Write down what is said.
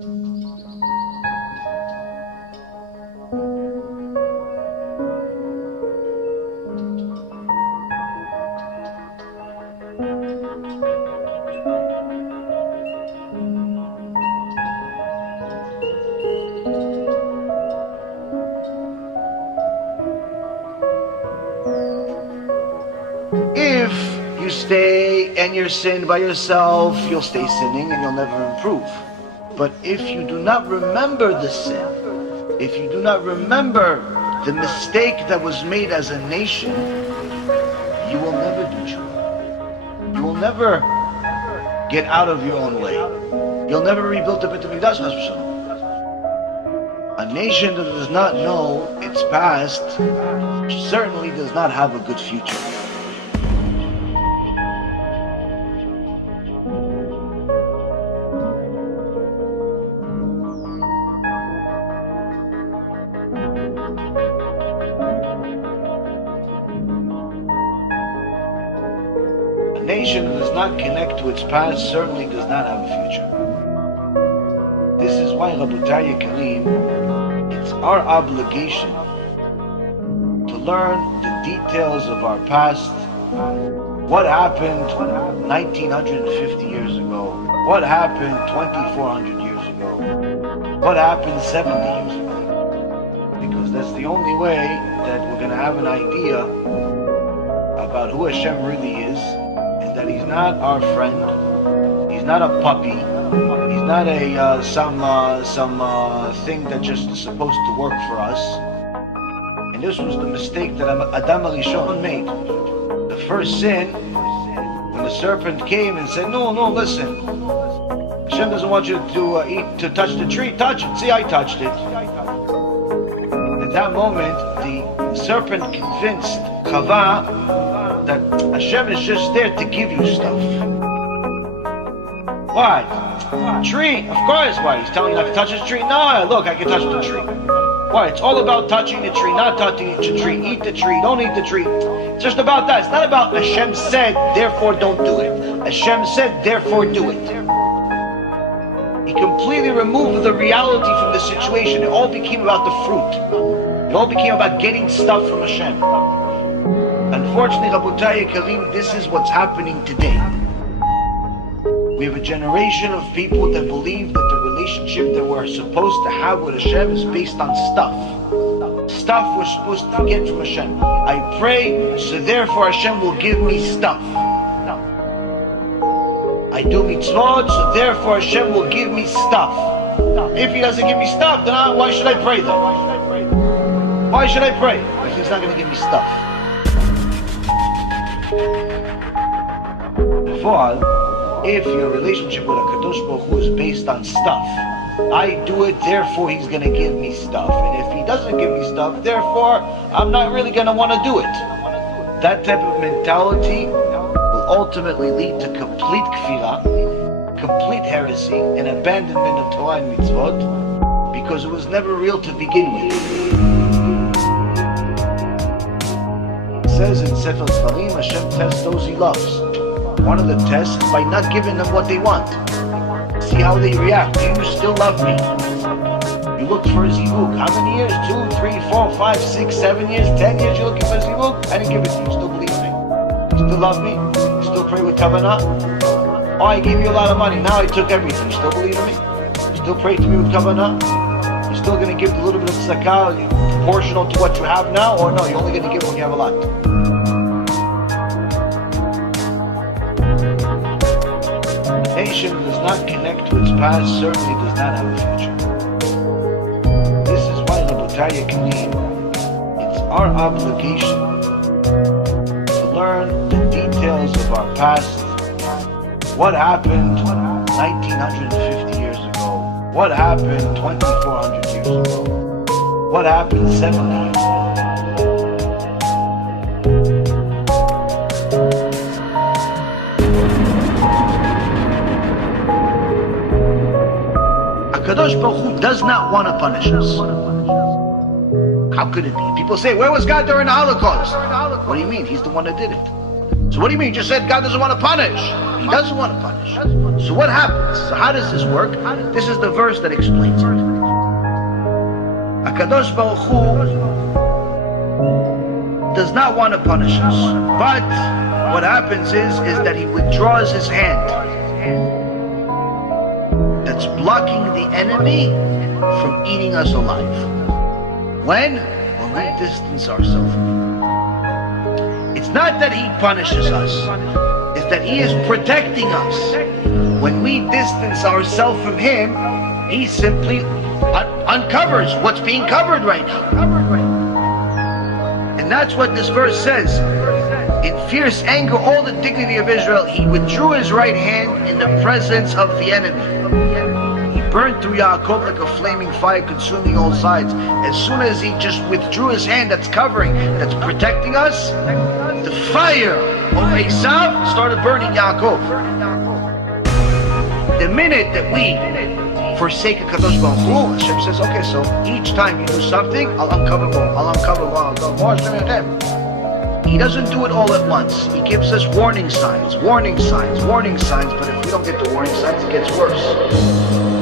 If you stay and you're sin by yourself, you'll stay sinning and you'll never improve. But if you do not remember the sin, if you do not remember the mistake that was made as a nation, you will never do tshuva. You will never get out of your own way. You'll never rebuild the Beit HaMikdash. A nation that does not know its past certainly does not have a good future. A nation that does not connect to its past certainly does not have a future. This is why, Rabotai Yekarim, it's our obligation to learn the details of our past. What happened 1950 years ago? What happened 2400 years ago? What happened 70 years ago? Because that's the only way that we're going to have an idea about who Hashem really is, and that He's not our friend, He's not a puppy, He's not a some thing that just is supposed to work for us. And this was the mistake that Adam HaRishon made. The first sin, when the serpent came and said, no, listen, Hashem doesn't want you to touch the tree. Touch it. See, I touched it. At that moment, the serpent convinced Chava that Hashem is just there to give you stuff. Why? Tree, of course. Why? He's telling you not to touch the tree? No, look, I can touch the tree. Why? It's all about touching the tree, not touching the tree. Eat the tree, don't eat the tree. It's just about that. It's not about Hashem said, therefore don't do it. Hashem said, therefore do it. He completely removed the reality from the situation. It all became about the fruit. It all became about getting stuff from Hashem. Unfortunately, Rabotai Yekarim, this is what's happening today. We have a generation of people that believe that the relationship that we're supposed to have with Hashem is based on stuff. Stuff we're supposed to get from Hashem. I pray, so therefore Hashem will give me stuff. I do mitzvot, so therefore Hashem will give me stuff. If He doesn't give me stuff, then why should I pray then? Why should I pray? Because He's not going to give me stuff. Therefore, if your relationship with HaKadosh Baruch Hu is based on stuff, I do it, therefore He's going to give me stuff. And if He doesn't give me stuff, therefore I'm not really going to want to do it. That type of mentality will ultimately lead to complete kfirah, complete heresy, and abandonment of Torah and mitzvot, because it was never real to begin with. It says in Sefer Sfarim, Hashem tests those He loves. One of the tests is by not giving them what they want. See how they react. Do you still love me? You look for a zivug. How many years? 2, 3, 4, 5, 6, 7 years, 10 years you're looking for a zivug? I didn't give it to you. You still believe me? You still love me? You still pray with kavanah? Oh, I gave you a lot of money. Now I took everything. You still believe in me? You still pray to me with kavanah? You're still going to give a little bit of tzedakah proportional to what you have now? Or no, you're only going to give when you have a lot? A nation that does not connect to its past certainly does not have a future. This is why, Rabotai Yekarim, it's our obligation to learn the details of our past. What happened 1950 years ago? What happened 2400 years ago? What happened 70 years ago? Kadosh Baruch Hu does not want to punish us. How could it be? People say, where was God during the Holocaust? What do you mean? He's the one that did it. So what do you mean? You just said God doesn't want to punish. He doesn't want to punish. So what happens? So how does this work? This is the verse that explains it. HaKadosh Baruch Hu does not want to punish us. But what happens is that he withdraws his hand. That's blocking the enemy from eating us alive. When we distance ourselves from him. It's not that he punishes us. It's that he is protecting us. When we distance ourselves from him, he simply uncovers what's being covered right now. And that's what this verse says. In fierce anger, all the dignity of Israel, he withdrew his right hand in the presence of the enemy. He burned through Yaakov like a flaming fire, consuming all sides. As soon as he just withdrew his hand that's covering, that's protecting us, the fire of Esav started burning Yaakov. The minute that we forsake a Kadosh Baruch Hu, Hashem says, okay, so each time you do something, I'll uncover more, I'll uncover more, I'll go more. He doesn't do it all at once. He gives us warning signs, but if we don't get the warning signs, it gets worse.